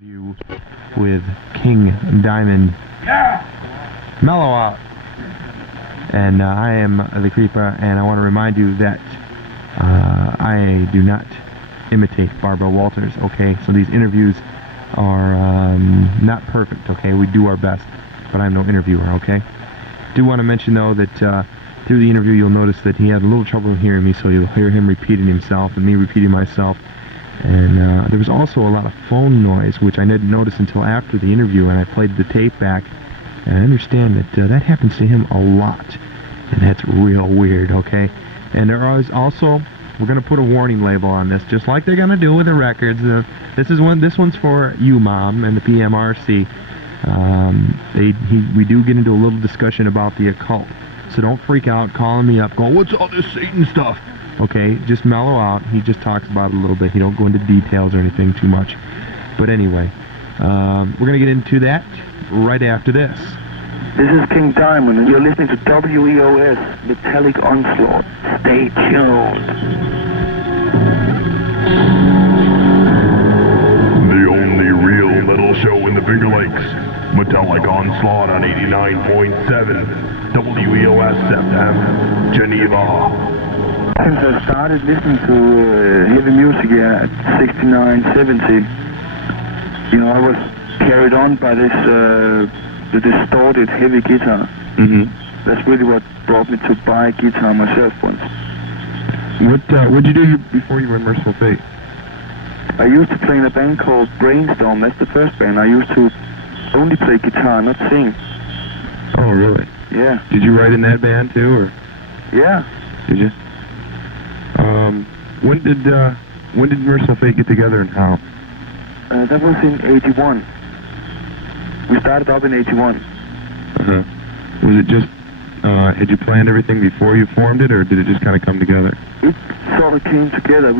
interview with King Diamond. Mellow out. And I am the Creeper, and I want to remind you that I do not imitate Barbara Walters, okay? So these interviews are not perfect, okay? We do our best, but I'm no interviewer, okay? Do want to mention, though, that through the interview you'll notice that he had a little trouble hearing me, so you'll hear him repeating himself and me repeating myself. And there was also a lot of phone noise, which I didn't notice until after the interview, and I played the tape back. And I understand that that happens to him a lot, and that's real weird, okay? And there is also, we're going to put a warning label on this, just like they're going to do with the records. This one's for you, Mom, and the PMRC. We do get into a little discussion about the occult, so don't freak out calling me up, going, "What's all this Satan stuff?" Okay, just mellow out. He just talks about it a little bit. He don't go into details or anything too much. But anyway, we're going to get into that right after this. This is King Diamond, and you're listening to WEOS, Metallic Onslaught. Stay tuned. The only real metal show in the Finger Lakes. Metallic Onslaught on 89.7 WEOS FM, Geneva. Since I started listening to heavy music at 69, 70, I was carried on by this the distorted heavy guitar. That's really what brought me to buy a guitar myself once. What'd you do before you were in Merciful Fate? I used to play in a band called Brainstorm. That's the first band. I used to only play guitar, not sing. Oh, really? Yeah. Did you write in that band too, or? Yeah. Did you? When did Merciful Fate get together and how? That was in 81. We started up in 81. Was it just, had you planned everything before you formed it, or did it just kind of come together? It sort of came together.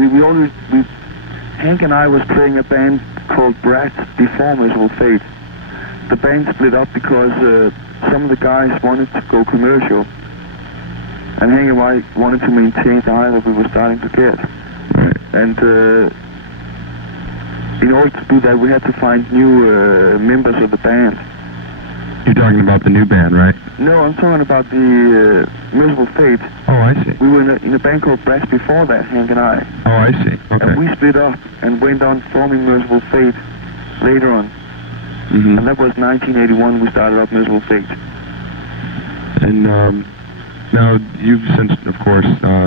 Hank and I was playing a band called Brat before Merciful Fate. The band split up because some of the guys wanted to go commercial, and Hank and I wanted to maintain the high that we were starting to get. Right. And in order to do that, we had to find new members of the band. You're talking about the new band, right? No, I'm talking about the Merciful Fate. Oh, I see. We were in a band called Brat before that, Hank and I. Oh, I see. Okay. And we split up and went on forming Merciful Fate later on. And that was 1981 we started up Merciful Fate. And now you've since, of course,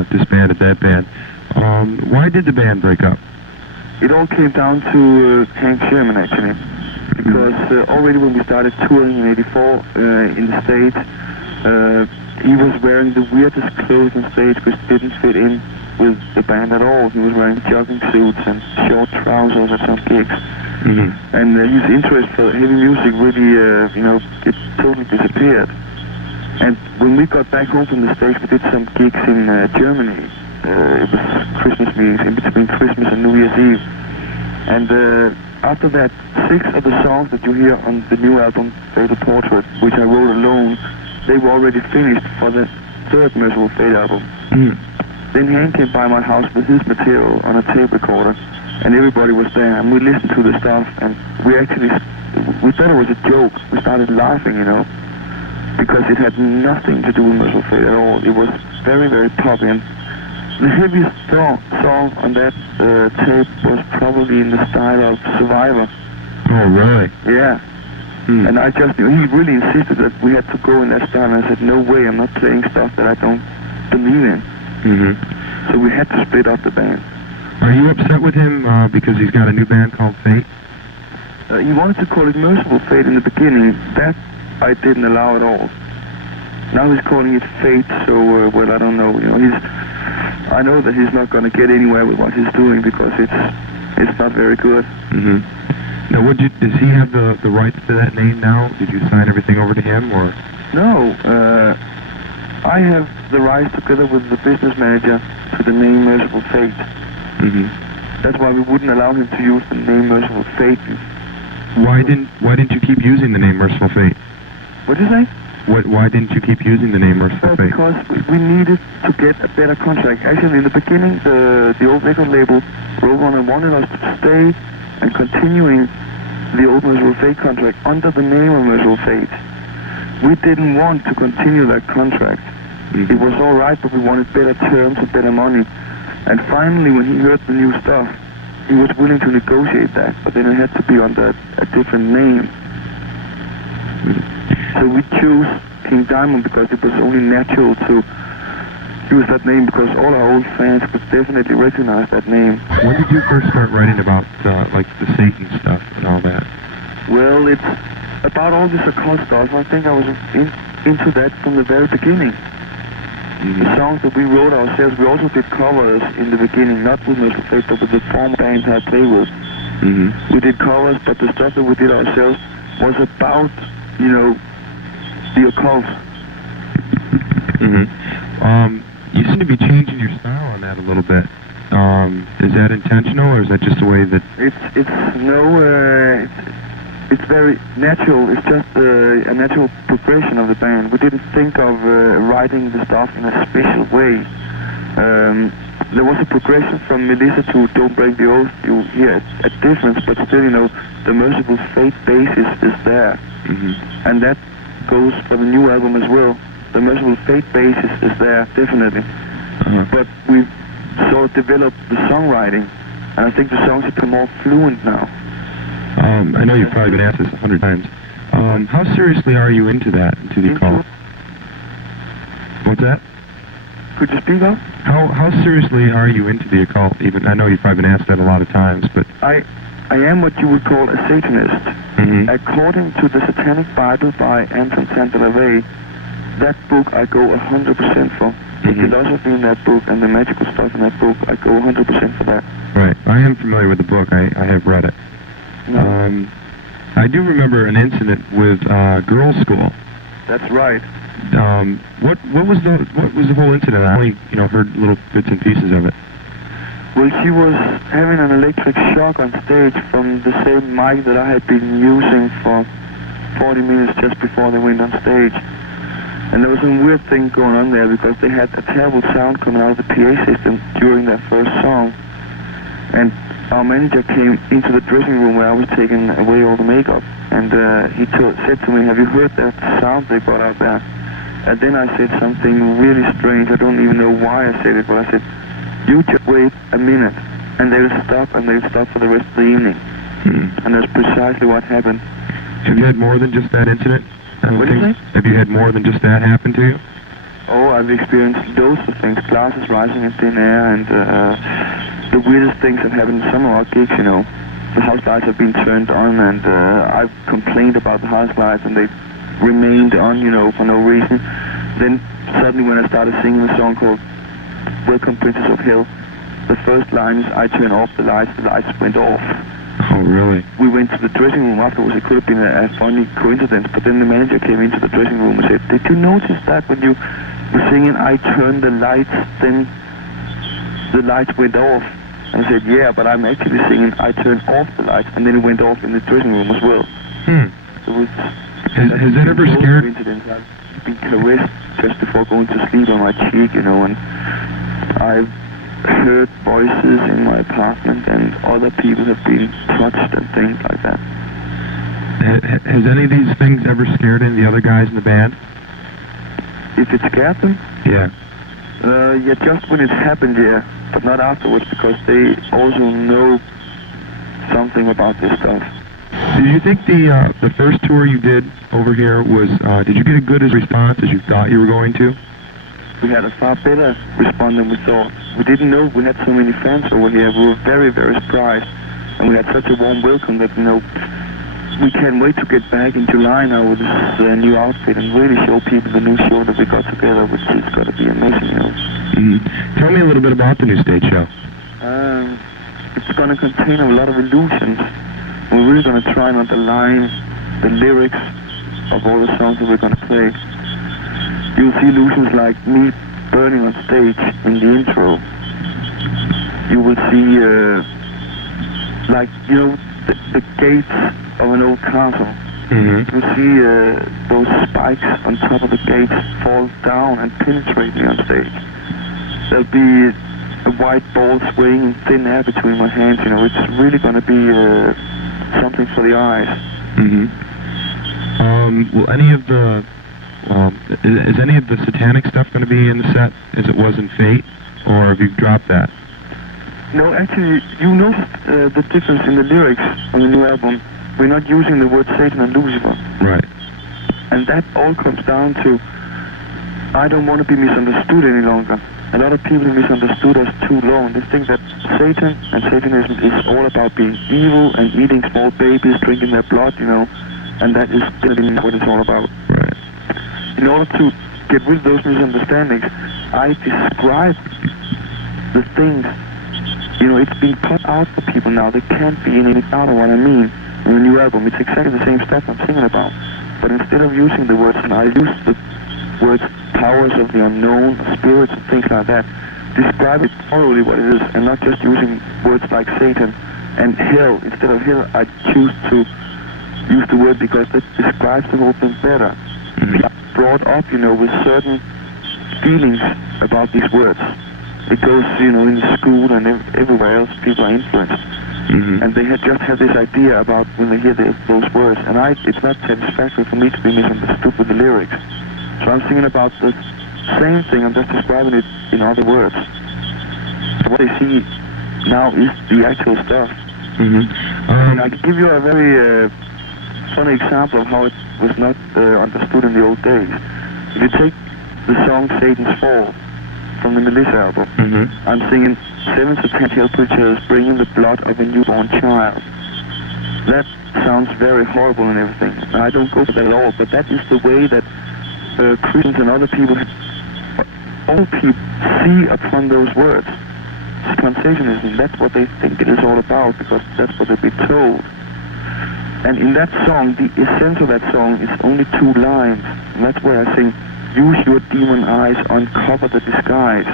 disbanded that band. Why did the band break up? It all came down to Hank Sherman, actually. Because already when we started touring in 84 in the States, he was wearing the weirdest clothes on stage which didn't fit in with the band at all. He was wearing jogging suits and short trousers at some gigs. And his interest for heavy music really, it totally disappeared. And when we got back home from the States, we did some gigs in Germany. It was Christmas meetings in between Christmas and New Year's Eve. And after that, 6 of the songs that you hear on the new album, Fatal Portrait, which I wrote alone, they were already finished for the 3rd Merciful Fate album. Then Hank came by my house with his material on a tape recorder, and everybody was there, and we listened to the stuff, and we thought it was a joke. We started laughing, because it had nothing to do with Merciful Fate at all. It was very, very poppy, and the heaviest song on that tape was probably in the style of Survivor. Oh, really? Yeah. And I just, he really insisted that we had to go in that style, and I said, no way, I'm not playing stuff that I don't believe in. So we had to split up the band. Are you upset with him because he's got a new band called Fate? He wanted to call it Merciful Fate in the beginning. That I didn't allow at all. Now he's calling it Fate, so, well, I don't know. I know that he's not going to get anywhere with what he's doing because it's not very good. Now, does he have the rights to that name now? Did you sign everything over to him, or? No, I have the rights together with the business manager to the name Merciful Fate. That's why we wouldn't allow him to use the name Merciful Fate. Why didn't you keep using the name Merciful Fate? What did you say? Why didn't you keep using the name Merciful Fate? Because we needed to get a better contract. Actually, in the beginning, the old record label, Roadrunner, wanted us to stay and continuing the old Merciful Fate contract under the name of Merciful Fate. We didn't want to continue that contract. It was all right, but we wanted better terms and better money. And finally, when he heard the new stuff, he was willing to negotiate that, but then it had to be under a different name. So we chose King Diamond because it was only natural to use that name, because all our old fans could definitely recognize that name. When did you first start writing about, like, the Satan stuff and all that? Well, it's about all this occult stuff. I think I was into that from the very beginning. The songs that we wrote ourselves, we also did covers in the beginning, not with Merciful Fate, but with the former bands I played with. We did covers, but the stuff that we did ourselves was about, you know, the occult. You seem to be changing your style on that a little bit. Is that intentional, or is that just the way that... It's very natural. It's just a natural progression of the band. We didn't think of writing the stuff in a special way. There was a progression from Melissa to Don't Break the Oath. You hear a difference, but still, you know, the Merciful Fate basis is there. And that goes for the new album as well. The Merciful Fate basis is there, definitely. But we've sort of developed the songwriting, and I think the songs have become more fluent now. I know you've probably been asked this 100 times. How seriously are you into that, into the occult? What's that? Could you speak up? How seriously are you into the occult? Even I know you've probably been asked that a lot of times, but... I am what you would call a Satanist. According to the Satanic Bible by Anton LaVey, that book I go 100% for. The philosophy in that book and the magical stuff in that book, I go 100% for that. Right. I am familiar with the book. I have read it. I do remember an incident with girls' school. That's right. What was the whole incident? I only heard little bits and pieces of it. Well, she was having an electric shock on stage from the same mic that I had been using for 40 minutes just before they went on stage. And there was some weird thing going on there because they had a terrible sound coming out of the PA system during their first song. And our manager came into the dressing room where I was taking away all the makeup. And he said to me, "Have you heard that sound they got out there?" And then I said something really strange. I don't even know why I said it, but I said, "You just wait a minute, and they'll stop, and they'll stop for the rest of the evening." And that's precisely what happened. Have you had more than just that incident? What did you say? Have you had more than just that happen to you? Oh, I've experienced loads of things. Glasses rising in thin air, and the weirdest things have happened in some of our gigs, you know. The house lights have been turned on, and I've complained about the house lights, and they remained on, you know, for no reason. Then suddenly when I started singing a song called Welcome Princess of Hell, the first line is, "I turn off the lights went off." Oh, really? We went to the dressing room afterwards. It could have been a funny coincidence, but then the manager came into the dressing room and said, "Did you notice that when you were singing, I turned the lights, then the lights went off?" And I said, "Yeah, but I'm actually singing, I turned off the lights, and then it went off in the dressing room as well." So has that ever scared... I've been caressed just before going to sleep on my cheek, you know, and I've heard voices in my apartment, and other people have been touched and things like that. Has any of these things ever scared any of the other guys in the band? If it scared them? Yeah. Yeah, just when it happened, yeah, but not afterwards, because they also know something about this stuff. Did you think the first tour you did over here was, did you get a good response as you thought you were going to? We had a far better response than we thought. We didn't know we had so many fans over here. We were very, very surprised. And we had such a warm welcome that, you know, we can't wait to get back in July now with this new outfit and really show people the new show that we got together, which is going to be amazing, you know. Tell me a little bit about the new stage show. It's going to contain a lot of illusions. We're really going to try and underline the lyrics of all the songs that we're going to play. You'll see illusions like me burning on stage in the intro. You will see, like, you know, the gates of an old castle. You'll see those spikes on top of the gates fall down and penetrate me on stage. There'll be a white ball swaying in thin air between my hands, you know. It's really going to be something for the eyes. Will any of the is any of the satanic stuff going to be in the set as it was in Fate, or have you dropped that? No, actually, you noticed the difference in the lyrics on the new album. We're not using the word Satan and Lucifer. Right. And that all comes down to, I don't want to be misunderstood any longer. A lot of people misunderstood us too long. They think that Satan and Satanism is all about being evil and eating small babies, drinking their blood, you know, and that is really not what it's all about. Right. In order to get rid of those misunderstandings, I describe the things, you know, it's been put out for people now. They can't be any doubt of what I mean in the new album. It's exactly the same stuff I'm singing about. But instead of using the words, and I use the words powers of the unknown, spirits and things like that, describe it thoroughly what it is, and not just using words like Satan and hell. Instead of hell, I choose to use the word because it describes the whole thing better. We are brought up, you know, with certain feelings about these words. It goes, you know, in school and everywhere else, people are influenced. And they just have this idea about when they hear those words, and it's not satisfactory for me to be misunderstood with the lyrics. So I'm singing about the same thing, I'm just describing it in other words. So what they see now is the actual stuff. And I can give you a very funny example of how it was not understood in the old days. If you take the song Satan's Fall from the Melissa album, I'm singing 7 satanic preachers bringing the blood of a newborn child. That sounds very horrible and everything. I don't go for that at all, but that is the way that Christians and other people, all people, see upon those words. Satanism, that's what they think it is all about, because that's what they've been told. And in that song, the essence of that song is only 2 lines. And that's where I sing, use your demon eyes, uncover the disguise.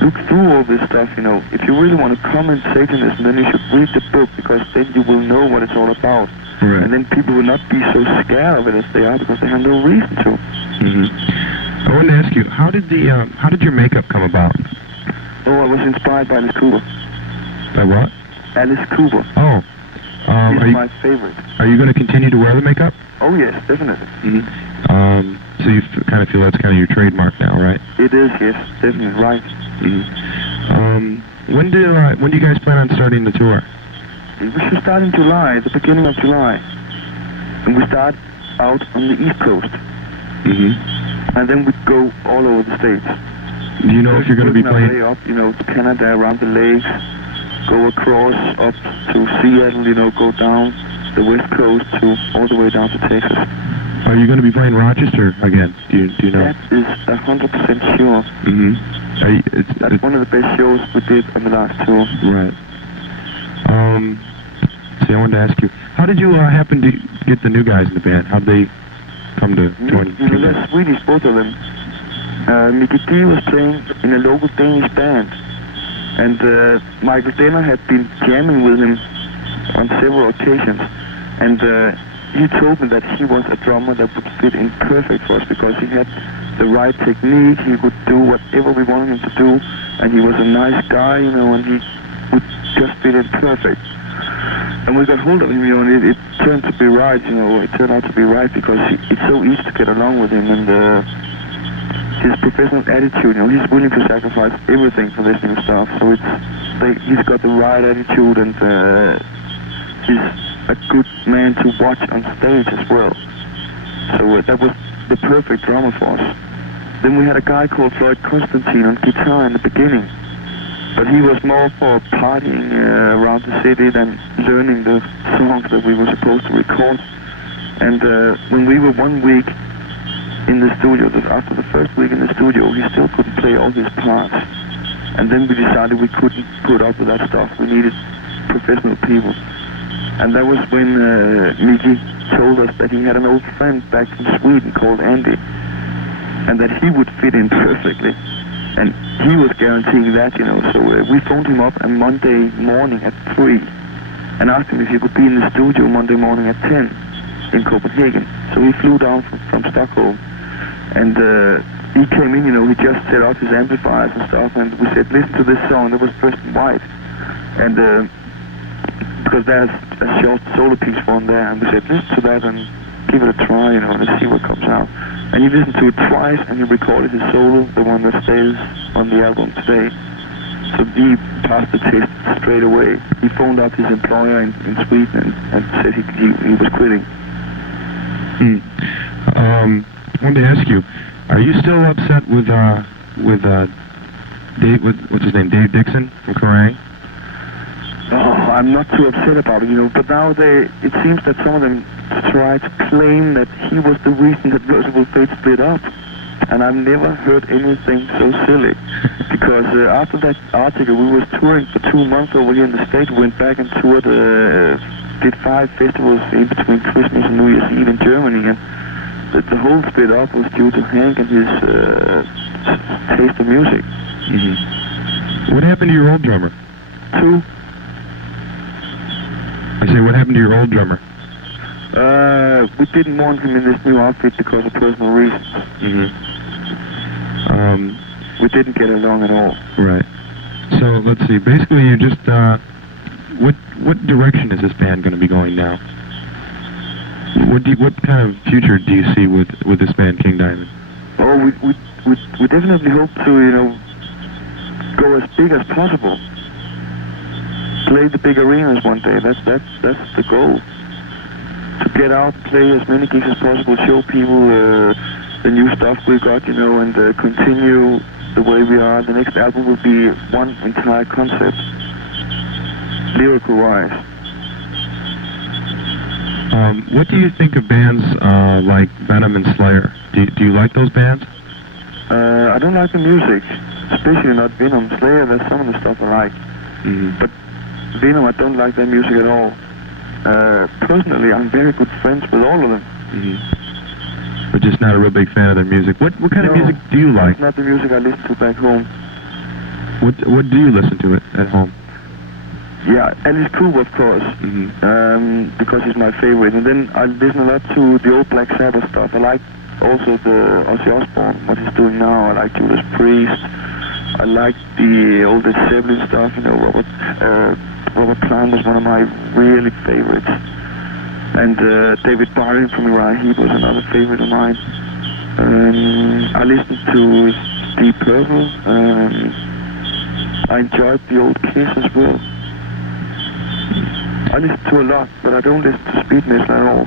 Look through all this stuff, you know. If you really want to comment Satanism, then you should read the book, because then you will know what it's all about. Right. And then people will not be so scared of it as they are, because they have no reason to. I wanted to ask you, how did your makeup come about? Oh, I was inspired by Alice Cooper. By what? Alice Cooper. Oh. He's my favorite. Are you going to continue to wear the makeup? Oh yes, definitely. So you kind of feel that's kind of your trademark now, right? It is, yes, definitely, right. When do you guys plan on starting the tour? We should start in July, the beginning of July. And we start out on the East Coast. And then we go all over the States. Do you know if you're going to be playing? Way up, you know, to Canada, around the lakes, go across up to Seattle, you know, go down the West Coast to all the way down to Texas. Are you going to be playing Rochester again? Do you know? That is 100% sure. That's one of the best shows we did on the last tour. Right. See, I wanted to ask you, how did you happen to get the new guys in the band? How'd they come to join? You know, they're Swedish, both of them. Mickey D was playing in a local Danish band, and Michael Denner had been jamming with him on several occasions, and he told me that he was a drummer that would fit in perfect for us, because he had the right technique, he would do whatever we wanted him to do, and he was a nice guy, you know, and he would just fit in perfect. And we got hold of him, you know, and it turned to be right, you know, it turned out to be right, because it's so easy to get along with him, and his professional attitude, you know, he's willing to sacrifice everything for this new stuff, so he's got the right attitude, and he's a good man to watch on stage as well. So that was the perfect drummer for us. Then we had a guy called Floyd Constantine on guitar in the beginning, but he was more for partying around the city than learning the songs that we were supposed to record. And when we were 1 week in the studio, after the first week in the studio, he still couldn't play all his parts. And then we decided we couldn't put up with that stuff. We needed professional people. And that was when Mickey told us that he had an old friend back in Sweden called Andy, and that he would fit in perfectly. And he was guaranteeing that, you know. So we phoned him up on Monday morning at 3 and asked him if he could be in the studio Monday morning at 10 in Copenhagen. So he flew down from Stockholm, and he came in, you know, he just set up his amplifiers and stuff, and we said, listen to this song that was dressed in white. And because there's a short solo piece for him there, and we said, listen to that and give it a try, you know, let's see what comes out. And he listened to it twice, and he recorded his solo, the one that stays on the album today. So he passed the test straight away. He phoned up his employer in Sweden and said he was quitting. I wanted to ask you, are you still upset with Dave, what's his name, Dave Dixon from Kerrang? Oh, I'm not too upset about it, you know, but now it seems that some of them try to claim that he was the reason that Merciful Fate split up. And I've never heard anything so silly. Because after that article, we was touring for 2 months over here in the States. We went back and toured, did 5 festivals in between Christmas and New Year's Eve in Germany. And the whole split up was due to Hank and his taste of music. Mm-hmm. What happened to your old drummer? Two. I say, what happened to your old drummer? We didn't want him in this new outfit because of personal reasons. Mm-hmm. We didn't get along at all. Right. So, let's see, basically you just, what direction is this band going to be going now? What kind of future do you see with this band, King Diamond? Oh, we definitely hope to, you know, go as big as possible. Play the big arenas one day. That's the goal. To get out, play as many gigs as possible, show people the new stuff we got, you know, and continue the way we are. The next album will be one entire concept, lyrical-wise. What do you think of bands like Venom and Slayer? Do you like those bands? I don't like the music, especially not Venom. Slayer, there's some of the stuff I like. Mm-hmm. But Venom, I don't like their music at all. Personally, I'm very good friends with all of them. Mm-hmm. But just not a real big fan of their music. What kind of music do you like? It's not the music I listen to back home. What do you listen to at home? Yeah, Alice Cooper, of course, because he's my favorite. And then I listen a lot to the old Black Sabbath stuff. I like also the Ozzy Osbourne, what he's doing now. I like Judas Priest. I like the old Zeppelin stuff, you know, Robert Plant was one of my really favorites. And David Byrne from Uriah Heep was another favorite of mine. I listened to Deep Purple. I enjoyed the old Kiss as well. I listen to a lot, but I don't listen to speed metal at all.